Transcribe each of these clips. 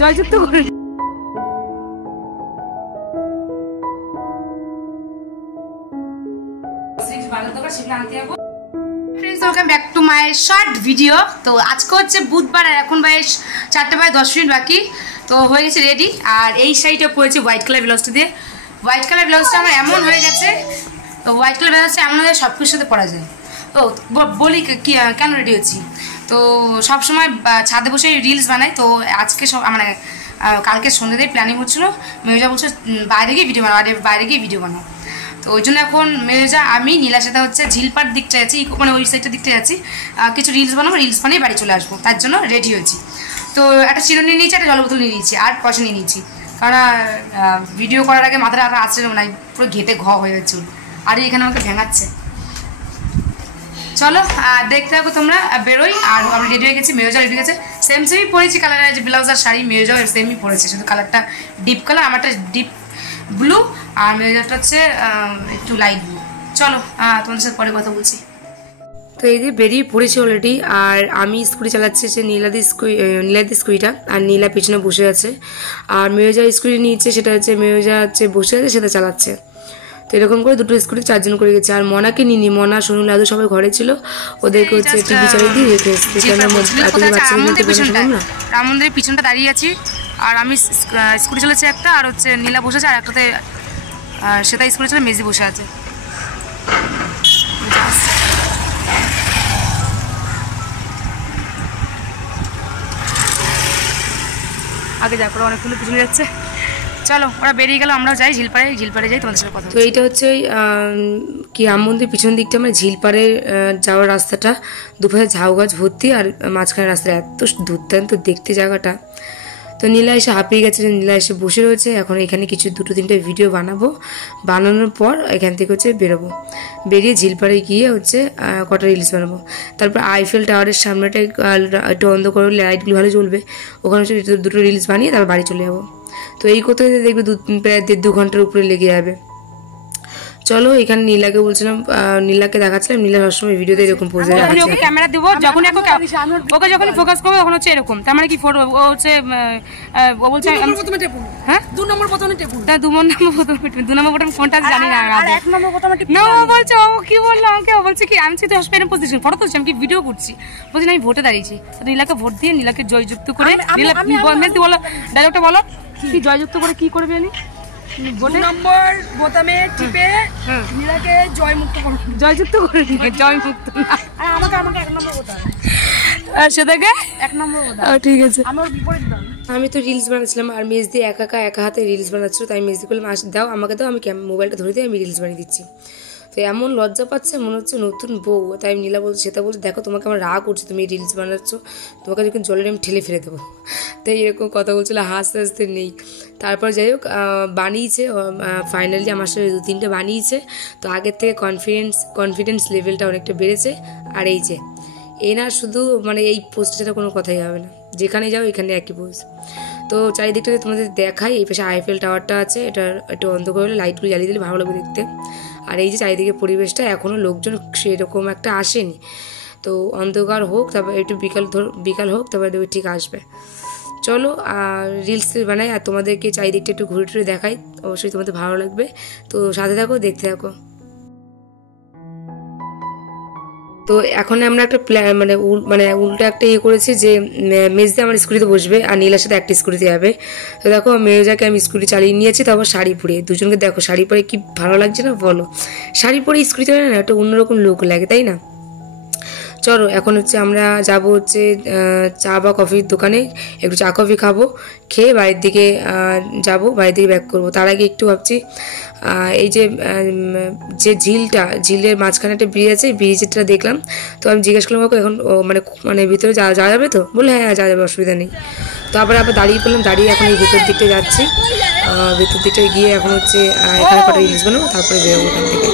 জয়যুক্ত করে welcome back to my short video. তো আজকে হচ্ছে বুধবার আর এখন ভাই 4:10 বাকি। তো হয়ে গেছে রেডি। আর এই শাড়িটা পরেছি হোয়াইট কালার ব্লাউজটা দিয়ে। হোয়াইট কালার ব্লাউজটা আমার এমন হয়ে গেছে, তো হোয়াইট কালার ব্লাউজটা এমন হয়ে সব কিছুর সাথে পরা যায়। তো বলি কি কেন রেডি হচ্ছি, তো সবসময় ছাদে বসে রিলস বানাই। তো আজকে সব মানে কালকে সন্ধ্যে প্ল্যানিং হচ্ছিলো, মেয়েজা বলছে বাইরে গিয়ে ভিডিও বানাও, বাইরে গিয়ে ভিডিও বানাও। তো ওই জন্য এখন মেয়েজা আমি নীলার সাথে হচ্ছে ঝিলপাট দিকটা আছি, মানে ওই সাইডটার দিকটা আছি, কিছু রিলস বানাবো, রিলস বানিয়ে বাড়ি চলে আসবো, তার জন্য রেডি হয়েছি। তো একটা চিরুনি নিয়ে নিয়েছি, একটা জলবোতল নিয়ে নিয়েছি, আর পয়সা নিয়ে নিয়েছি, কারণ ভিডিও করার আগে মাথাটা আর আসছে না, পুরো ঘেটে ঘ হয়ে যাচ্ছে আর এখানে আমাকে ভেঙাচ্ছে। চলো দেখতে থাকো তোমরা, বেরোই। আর আমি রেডি হয়ে গেছি, মেয়েজা রেডি গেছে, সেমই পরেছি কালারের যে ব্লাউজ আর শাড়ি, মেয়েজাও সেমই পরেছে, শুধু কালারটা ডিপ কালার, আমারটা ডিপ ব্লু আর মেয়েজারটা হচ্ছে একটু লাইট ব্লু। চলো তোমাদের সাথে পরে কথা বলছি। তো এই যে বেরিয়ে পড়েছি অলরেডি, আর আমি স্কুটি চালাচ্ছি, সে নীলাদি স্কুটিটা, আর নীলা পিছনে বসে আছে, আর মেয়েজা স্কুটি নিয়েছে, সেটা হচ্ছে মেয়েজা হচ্ছে বসে আছে, সেটা চালাচ্ছে। তো এরকম করে দুটো স্কুটি 4 জন করে গেছে। আর মনাকে নিনি, মনা সোনু লাদু সবাই ঘরে ছিল, ওদেরকে হচ্ছে টিভি চালিয়ে দিয়ে রেখে এসেছি, কেন রাম মন্দিরের পিছনটা দাঁড়িয়ে আছি, আর আমি স্কুটি চলেছে একটা, আর হচ্ছে নীলা বসেছে, আর একটাতে সেটা স্কুটি চলে মেজি বসে আছে। আগে যার পরে অনেকগুলো পিছনে যাচ্ছে। চলো ওরা বেরিয়ে গেল, আমরাও যাই ঝিলপাড়ে যাই, তোমাদের সাথে কথা। তো এইটা হচ্ছে কি রাম মন্দির পিছন দিকটা, মানে ঝিলপাড়ে যাওয়ার রাস্তাটা, দুপাশে ঝাউ গাছ ভর্তি, আর মাঝখানে রাস্তাটা এত দুর্দান্ত দেখতে জায়গাটা। তো নীলা এসে হাঁপিয়ে গেছে, নীলা এসে বসে রয়েছে। এখন এখানে কিছু 2-3টে ভিডিও বানাবো, বানানোর পর এখান থেকে হচ্ছে বেরোবো, বেরিয়ে ঝিলপাড়ে গিয়ে হচ্ছে কটা রিলস বানাবো। তারপর আইফেল টাওয়ারের সামনেটা একটু অন্ধ করে লাইটগুলো ভালো জ্বলবে, ওখানে হচ্ছে দুটো রিলস বানিয়ে তারপর বাড়ি চলে যাবো। তো এই করতে দেখবে প্রায় 1.5-2 ঘন্টার উপরে লেগে যাবে। চলো এখানে নীলাকে বলছিলাম, নীলাকে দেখাচ্ছিলাম, নীলা সবসময় ভিডিওতে এরকম পোজে রাখছে। ওকে ক্যামেরা দেবো, যখন ওকে যখন ফোকাস করবো তখন হচ্ছে এরকম, তার মানে কি ফটো ও হচ্ছে ও বলছে হ্যাঁ 2 নম্বর বোতামে টিপুন, তা 2 নম্বর বোতাম কোনটা জানি না, আর 1 নম্বর বোতামে টিপুন না। ও বলছে, ও কি বললো আমাকে, ও বলছে কি আমি তো হসপিটালে পজিশন ফটো তুলছি, আমি কি ভিডিও করছি, বলছি আমি ভোটে দাঁড়িয়েছি। নীলাকে ভোট দিয়ে নীলাকে জয়যুক্ত করে, নীলা বলো ডায়লগটা বলো, কি জয়যুক্ত করে কি করবে আমি 2 নম্বর বোতামে টিপে নীলাকে জয়যুক্ত করে জয়মুক্ত না, আমাকে 1 নম্বর বোতাম, আর সেটাকে 1 নম্বর বোতাম। ঠিক আছে, আমার বিপরীত দাও। আমি তো রিলস বানাচ্ছিলাম, আর মেজদি একা হাতে রিলস বানাচ্ছিল, তাই মেজদি বললাম দাও আমাকে, দাও আমি মোবাইলটা ধরে দিয়ে আমি রিলস বানিয়ে দিচ্ছি। তো এমন লজ্জা পাচ্ছে, মনে হচ্ছে নতুন বউ। তাই নীলা বলছে, সেটা বলছে দেখো তোমাকে আমার রাগ করছে, তুমি রিলস বানাচ্ছ, তোমাকে যখন জলের আমি ঠেলে ফেলে দেবো। তাই এরকম কথা বলছিল, হাসতে হাসতে নেই। তারপর যাই হোক বানিয়েছে, ফাইনালি আমার সাথে 2-3টে বানিয়েছে। তো আগের থেকে কনফিডেন্স লেভেলটা অনেকটা বেড়েছে। আর এই যে না শুধু মানে এই পোস্টটা কোনো কথাই হবে না, যেখানে যাও এখানে একই পোস্ট। তো চারিদিকটাতে তোমাদের দেখাই, এই পাশে আইফেল টাওয়ারটা আছে, এটা একটু অন্ধকার হলে লাইটগুলো জ্বালিয়ে দিলে ভালো লাগবে দেখতে। আর এই যে চারিদিকে পরিবেশটা, এখনও লোকজন সেরকম একটা আসেনি। তো অন্ধকার হোক, তারপর একটু বিকাল হোক, তারপর দেখবে ঠিক আসবে। চলো রিলস বানাই, আর তোমাদেরকে চারিদিকটা একটু ঘুরে টুরে দেখাই, অবশ্যই তোমাদের ভালো লাগবে। তো সাথে থাকো, দেখতে থাকো। তো এখন আমরা একটা মানে উল্টো একটা করেছি, যে মেজদি আমার স্কুটিতে বসবে আর নীলার সাথে একটা স্কুটিতে যাবে। তো দেখো মেয়েজাকে আমি স্কুটি চালিয়ে নিয়েছি, তারপর শাড়ি পরে, দুজনকে দেখো শাড়ি পরে কি ভালো লাগছে না বলো, শাড়ি পরে স্কুটি চালালে না একটা অন্যরকম লুক লাগে, তাই না? চলো এখন হচ্ছে আমরা যাব হচ্ছে চা বা কফির দোকানে, একটু চা কফি খাবো, খেয়ে বাড়ির দিকে যাব, বাড়ির দিকে ব্যাক করবো। তার আগে একটু ভাবছি এই যে ঝিলের মাঝখানে একটা ব্রিজ আছে, ব্রিজটা দেখলাম। তো আমি জিজ্ঞেস করলাম কাকু এখন মানে ভিতরে যাওয়া যাবে তো? বলে হ্যাঁ যাওয়া যাবে, অসুবিধা নেই। তো আবার দাঁড়িয়ে পড়লাম, দাঁড়িয়ে এখন এই ভেতর দিকটা যাচ্ছি, ভেতর দিকটায় গিয়ে এখন হচ্ছে এখানে কটা রিলস বানাবো, তারপরে বেরোবো এখান থেকে।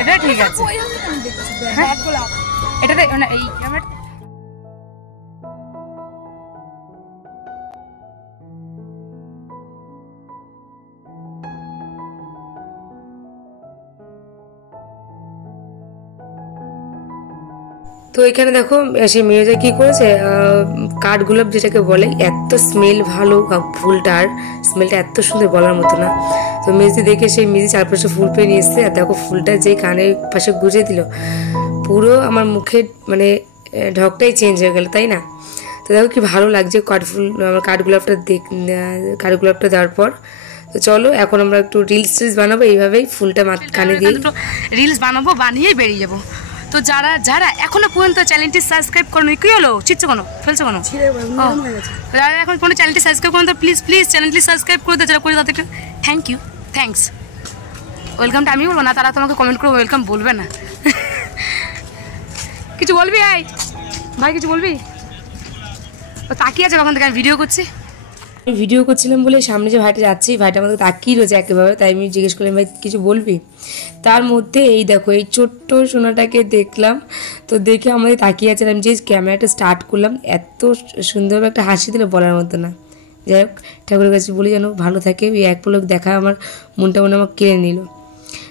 এটা ঠিক আছে, এটাতে এই ক্যামেরা তো এখানে দেখো সে মেয়েটা কি করেছে, কাঠগোলাপ যেটাকে বলে, এত স্মেল ভালো ফুলটার, স্মেলটা এত সুন্দর বলার মতো না। তো মেজি দেখে সেই মেজি চারপাশে ফুল পেয়ে নিয়ে এসছে, আর দেখো ফুলটা যে কানের পাশে গুঁজে দিল, পুরো আমার মুখে মানে ঢকটাই চেঞ্জ হয়ে গেল, তাই না? তো দেখো কি ভালো লাগছে কাঠগোলাপটা দেওয়ার পর। তো চলো এখন আমরা একটু রিলস বানাবো, এইভাবেই ফুলটা কানে দিয়ে রিলস বানাবো, বানিয়েই বেরিয়ে যাবো। তো যারা এখনো পর্যন্ত চ্যানেলটি সাবস্ক্রাইব করো, কি হলো চিচ্ছ কোনো ফেলছো কোনো, যারা এখন কোনো চ্যানেলটি সাবস্ক্রাইব করুন তো প্লিজ চ্যানেলটি সাবস্ক্রাইব করে দেয়, যারা করে তাদেরকে থ্যাঙ্কস। ওয়েলকামটা আমি বলবো না, তারা তোমাকে কমেন্ট করে ওয়েলকাম বলবে না। কিছু বলবি ভাই, কিছু বলবি? তাকিয়ে আছে কখন থেকে আমি ভিডিও করছিলাম বলে সামনে যে ভাইটা যাচ্ছি, ভাইটা আমাকে তাকিয়ে রয়েছে একেবারে, তাই আমি জিজ্ঞেস করলাম ভাই কিছু বলবি? তার মধ্যে এই দেখো এই ছোট্ট সোনাটাকে দেখলাম, তো দেখে আমাদের তাকিয়ে আছে। আমি যে ক্যামেরাটা স্টার্ট করলাম, এত সুন্দরভাবে একটা হাসি দিল বলার মতো না। যাই হোক, ঠাকুরের কাছে বলি যেন ভালো থাকে, এই এক পলক দেখা আমার মনটা আমার কেড়ে নিল।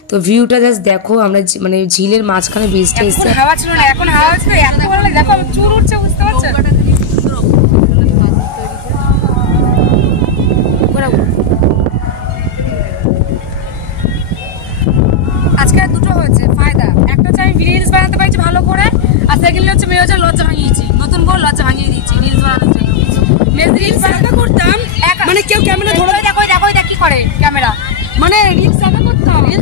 তো ভিউটা জাস্ট দেখো, আমরা মানে ঝিলের মাঝখানে ব্রিজটা এসে হাওয়া ছিল না, এখন হাওয়া হচ্ছে, এত ভালো লাগে। দেখো চুর উঠছে, বুঝতে পারছো? আজকে দুটো হয়েছে ফায়দা, একটা হচ্ছে আমি রিলস বানাতে পারছি ভালো করে, আর সেকেন্ড হচ্ছে মেয়ে হচ্ছে লজ্জা ভাঙিয়েছি, নতুন বউ লজ্জা ভাঙিয়ে দিচ্ছি রিলস বানানোর জন্য। রিলস বানাতে করতাম মানে কেউ ক্যামেরা ধরে দেখো কি করে ক্যামেরা, মানে রিলস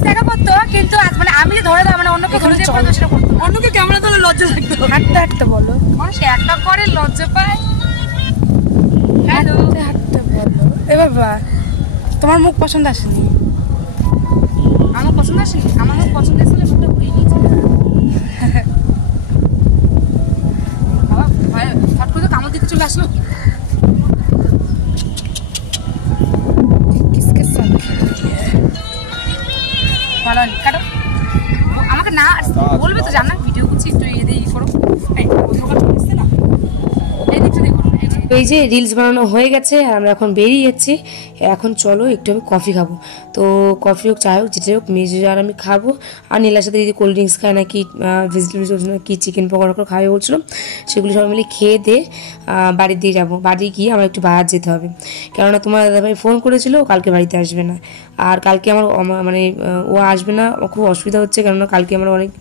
দেখা করতো, কিন্তু মানে আমি যে ধরে মানে অন্যকে ধরে দিয়ে সেটা করতো, অন্যকে ক্যামেরা ধরে লজ্জা লাগতো। হাঁটতে বলো, মানুষ একটা করে লজ্জা পায়। হ্যালো হাঁটতে বলো। এবার তোমার মুখ পছন্দ আসেনি, আমার পছন্দ আসেনি, আমার মুখ পছন্দ এসেছিল মুখটা ঘুরিয়ে নিয়েছে। বাবা হট করে তো কামড় দিতে চলে আসলো। ভালো কাটো, আমাকে না বলবে তো, জানা ভিডিও করছি, একটু ই করো। এই যে রিলস বানানো হয়ে গেছে, আর আমরা এখন বেরিয়ে যাচ্ছি। এখন চলো একটু আমি কফি খাবো। তো কফি হোক চাই হোক যেটা হোক, মেজো আর আমি খাবো। আর নীলার সাথে যদি কোল্ড ড্রিঙ্কস খায়, নাকি ভেজিটেবলস কি চিকেন পকোড়া করে খাবে বলছিল, সেগুলো সবাই মিলে খেয়ে দিয়ে বাড়ির দিয়ে যাবো। বাড়ি গিয়ে আমার একটু বাজার যেতে হবে, কেননা তোমার দাদাভাই ফোন করেছিল কালকে বাড়িতে আসবে না। আর কালকে আমার মানে ও আসবে না, খুব অসুবিধা হচ্ছে, কেননা কালকে আমার অনেক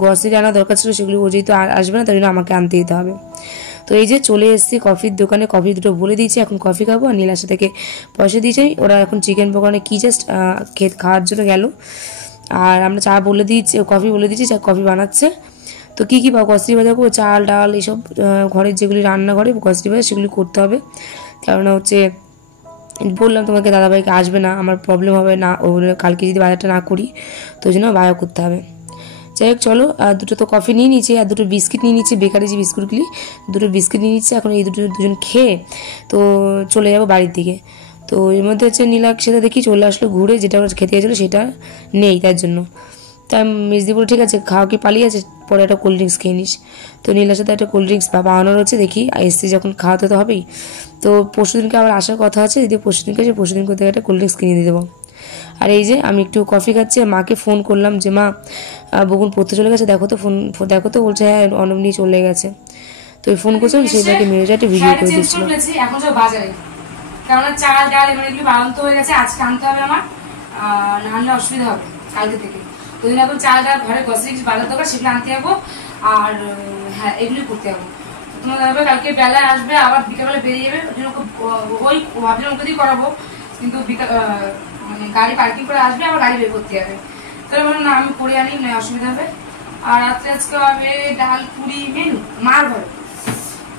গ্রসারি আনা দরকার ছিল, সেগুলো ও যেহেতু আসবে না, তাই জন্য আমাকে আনতে দিতে হবে। তো এই যে চলে এসেছি কফির দোকানে, কফি দুটো বলে দিয়েছি, এখন কফি খাবো। আর নীলার থেকে পয়সা দিয়েছি, ওরা এখন চিকেন পকোড়া কি জাস্ট খাওয়ার জন্য গেল। আর আমরা চা বলে দিয়েছি, কফি বলে দিয়েছি, চা কফি বানাচ্ছে। তো কী পাবো, গ্রসারি বাজার করবো, চাল ডাল এইসব ঘরের যেগুলি রান্নাঘরে গ্রসারি বাজার সেগুলি করতে হবে। কেননা হচ্ছে বললাম তোমাকে দাদাভাইকে আসবে না, আমার প্রবলেম হবে না, ও কালকে যদি বাজারটা না করি, তো ওই জন্য বাজার করতে হবে। যাই হোক চলো, দুটো তো কফি নিয়ে নিচ্ছি, আর দুটো বিস্কিট নিয়ে নিচ্ছি, বেকারি যে বিস্কুটগুলি, দুটো বিস্কিট নিয়ে নিচ্ছি। এখন এই দুজন খেয়ে তো চলে যাবো বাড়ির দিকে। তো এর মধ্যে হচ্ছে নীলাক সেটা দেখি চলে আসলো ঘুরে, যেটা ওরা খেতে গেছিলো সেটা নেই, তার জন্য তাই মেজদি বলে ঠিক আছে খাওয়া কি পালিয়ে আছে, পরে একটা কোল্ড ড্রিঙ্কস খেয়ে নিস। তো নীলার সাথে একটা কোল্ড ড্রিঙ্কস বানানোর হচ্ছে, দেখি এসছি যখন খাওয়াতে তো হবেই। তো পরশুদিনকে আবার আসার কথা আছে, যদি পরশুদিনকে আসে পরশুদিন কোথাও একটা কোল্ড ড্রিঙ্কস কিনে দিয়ে দেবো। আর এই যে আমি একটু কফি খাচ্ছি, মাকে ফোন করলাম যে মা বকুন পড়তে চলে গেছে, দেখো তো বলছে হ্যাঁ অনম নিয়ে চলে গেছে। তো ফোন করছিলাম, সেইটাকে মেয়েটা একটা ভিডিও করে দিচ্ছিল। এখন সব বাজারে, কেননা চাল ডাল এগুলো বাড়ন্ত হয়ে গেছে, আজকে আনতে হবে আমার, না আনলে অসুবিধা হবে কালকে থেকে। ওই দিন এখন চাল ডাল ঘরে গ্রসারি বাজার দরকার, সেগুলো আনতে যাবো। আর হ্যাঁ এগুলি করতে যাবো। তোমার দাদা কালকে বেলায় আসবে, আবার বিকালবেলা বেরিয়ে যাবে, ওই জন্য ওই ভাবলাম ওকে দিয়ে করাবো, কিন্তু বিকাল মানে গাড়ি পার্কিং করে আসবে, আবার গাড়ি বের করতে যাবে। তাহলে বললাম না আমি করে আনি, না অসুবিধা হবে। আর রাত্রে আজকে হবে ডাল পুরি মেনু,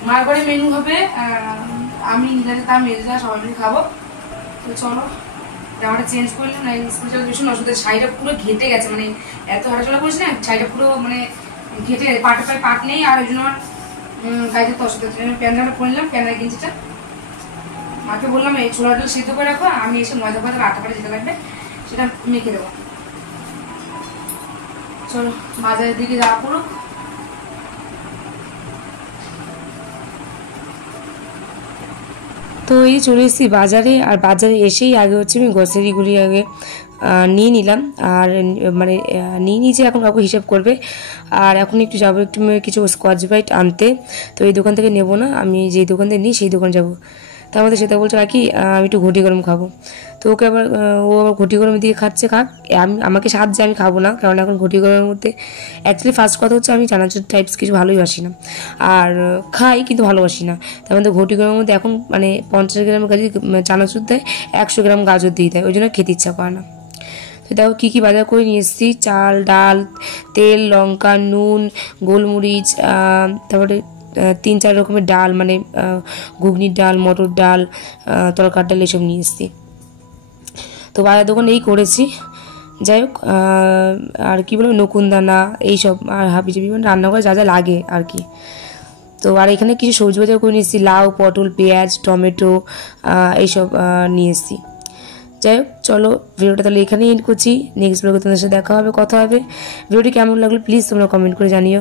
মার ঘরে মেনু হবে। আমি নিজে তার মেজা সবাই মিলে খাবো। তো চলো জামাটা চেঞ্জ করলাম, না ভীষণ অসুবিধা, শাড়িটা পুরো ঘেটে গেছে, মানে এত হাঁটাচলা করিস না, শাড়িটা পুরো মানে ঘেটে পাটে পাট নেই। আর ওই জন্য আমার গাড়িতে তো অসুবিধা হচ্ছে, প্যান জামা পরে নিলাম, প্যানের গেঞ্জিটা। মাকে বললাম এই ছোলার ডাল সিদ্ধ করে রাখো, আমি এসে ময়দা ফয়দা আটা পাটে যেতে লাগবে, সেটা মেখে দেবো। চলো বাজারের দিকে যাওয়া পড়ুক। তো এই চলে এসেছি বাজারে, আর বাজারে এসেই আগে হচ্ছে আমি গ্রসারিগুলি আগে নিয়ে নিলাম। আর মানে নিয়ে নিয়েছি, এখন কাউকে হিসাব করবে। আর এখন একটু যাবো একটু কিছু স্কচ ব্রাইট আনতে। তো এই দোকান থেকে নেবো না, আমি যেই দোকান থেকে নিই সেই দোকান যাবো। তার মধ্যে সেটা বলছে কাকি আমি একটু ঘটি গরম খাবো। তো ওকে আবার ও আবার ঘটি গরম দিয়ে খাচ্ছে, খাক। আমাকে সাহায্যে আমি খাবো না, কারণ এখন ঘটি গরমের মধ্যে অ্যাকচুয়ালি ফার্স্ট কথা হচ্ছে আমি চানাচুর টাইপস কিছু ভালোই বাসি না, আর খাই কিন্তু ভালোবাসি না। তার মধ্যে ঘটি গরমের মধ্যে এখন মানে 50 গ্রামের কাছে চানাচুর দেয়, 100 গ্রাম গাজর দিয়ে দেয়, ওই জন্য খেতে ইচ্ছা করে না। তো দেখো কী কী বাজার করে নিয়ে এসেছি, চাল, ডাল, তেল, লঙ্কা, নুন, গোলমরিচ, তারপরে 3-4 রকমের ডাল, মানে ঘুগনির ডাল, মটর ডাল, তরকার ডাল, এসব নিয়ে এসেছি। তো বাজার দোকান এই করেছি। যাই হোক, আর কি বলবো, নকুনদানা এইসব আর হাবিজাবি মানে রান্না করে যা যা লাগে আর কি। তো আর এখানে কিছু সবজি বাজার করে নিয়ে এসেছি, লাউ, পটল, পেঁয়াজ, টমেটো, এইসব নিয়ে এসেছি। যাই হোক, চলো ভিডিওটা তাহলে এখানেই এন্ড করছি। নেক্সট ব্লগে তোমাদের সাথে দেখা হবে, কথা হবে। ভিডিওটি কেমন লাগলো প্লিজ তোমরা কমেন্ট করে জানিও।